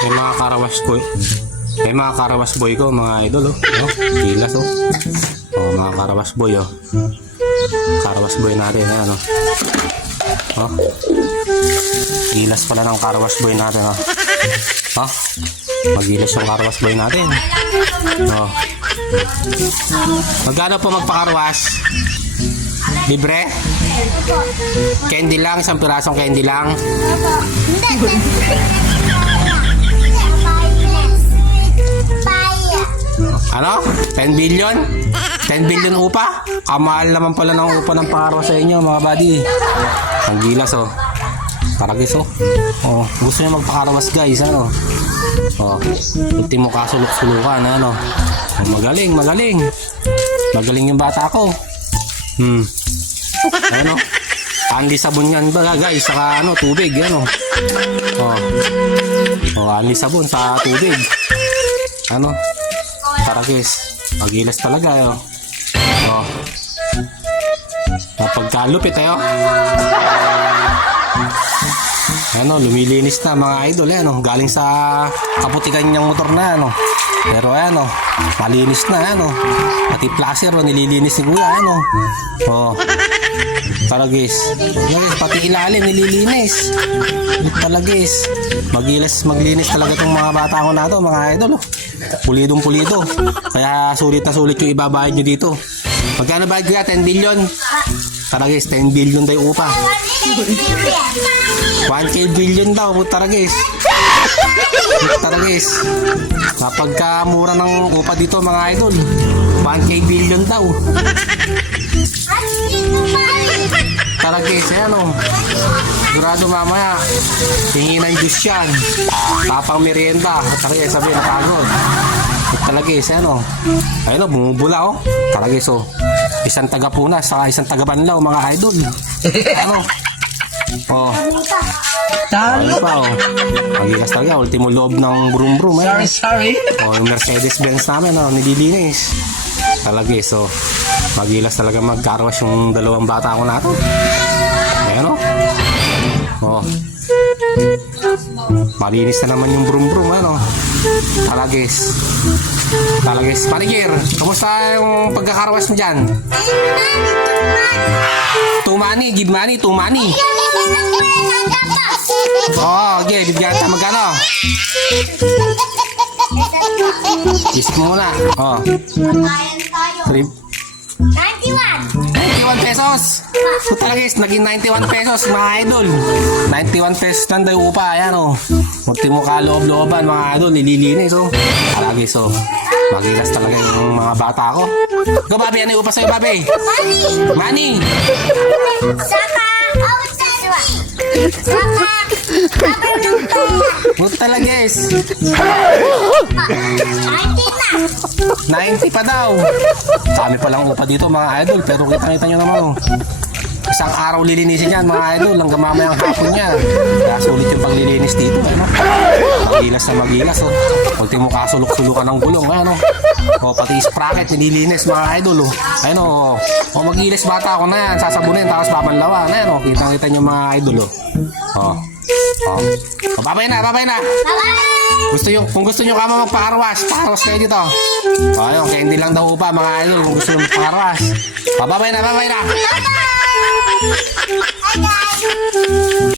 May mga karawas ko. May mga karawas boy ko, mga idol, oh. oh gilas, oh. Oh, mga karawas boy, oh. Karawas boy natin, ayan, oh. Oh. Gilas pala ng karawas boy natin, oh. Oh. Magilas yung karawas boy natin. Oh. Magkano po magpakarwas? Libre? Candy lang, isang pirasong candy lang. Ano? 10 billion? 10 billion upa? Kamahal naman pala ng upa ng paro sa inyo mga buddy. Ang gilas oh. Karagis oh. Oh, gusto niyo magpakarawas guys, ano? Oh, hindi mo kasulok-sulukan, ano? Oh, magaling, magaling. Magaling yung bata ko. Hmm. Ano? Anli sabon yan ba guys? Saka ano, tubig, ano? Oh. Oh, anli sabon sa tubig. Ano? Taragis. Magilas talaga, oh. Oh. Napagkalupit, ayo. Ano, lumilinis na mga idol, eh, ano, galing sa kaputikan niyang motor na, ano. Pero ano, malinis na, ano. Pati placer, oh, nililinis ni kuya, ano. Oh. Talagis. Talagis, pati ilalim, nililinis. Talagis. Magilas, maglinis talaga itong mga bata ko na to, mga idol, oh. Pulidong pulido. Kaya sulit na sulit yung ibabayad nyo dito. Magkano bayad kuya? 10 billion? Taragis, 10 billion tayo upa. 1k billion daw, taragis. Taragis. Kapag ka mura ng upa dito mga idol, 1k billion daw. Taragis, yan o. Sigurado mamaya, tingin ng juice yan. Tapang merienda. Taragis, sabi, napagod. Talagis, yan o. Ayun o, bumubula o. Talagis o. Isang taga-punas, saka isang taga-banlaw, mga idol. Ano? Oh. Ano pa oh. Magigas talaga, ultimo loob ng brum brum. Sorry, sorry. Oh, yung Mercedes-Benz namin, oh, nililinis. Talagis, oh. Magilas talaga magkarwas yung dalawang bata ko na to. Ayan oh. Oh. Malinis na naman yung brum brum, ano. Talagis. Talagis. Panigir, kumusta yung pagkakarwas mo dyan? Money, give money. Oo, oh, okay, bigyan ka magkano? Isip mo muna. Oh, three, 91 pesos. So talaga is, naging 91 pesos mga idol. 91 pesos lang daw upa. Ayan o. Oh. Munti mo ka loob-looban mga idol. Nililinis o. Oh. Talaga is o. Oh. Magilas talaga yung mga bata ko. Ikaw babi, ano yung upa sa'yo babi? Money! Money! Saka, outside. Saka, kapag ng pera. Good talaga is. 90 na. 90 pa daw. Kami pa lang upa dito mga idol. Pero kita-kita nyo naman oh. Isang araw lilinisin yan mga idol hanggang mamayang hapon niya. Kaya sulit yung paglilinis dito. Ano? Magilas na magilas. Oh. Ultimo kasulok-sulukan ng gulong. Ano? O pati sprocket nililinis mga idol. Oh. Ayun oh. O magilis bata ako na yan. Sasabunin tapos babanlawan. Ayun oh. Kita-kita nyo mga idol. Oh. Oh. Oh. oh babay na, babay na. Bye-bye! Gusto yung, kung gusto nyo kama magpa-arwas, pa-arwas kayo dito. O, ayun, candy lang daw pa mga idol kung gusto nyo magpa-arwas. O, babay na, babay na. Bye-bye!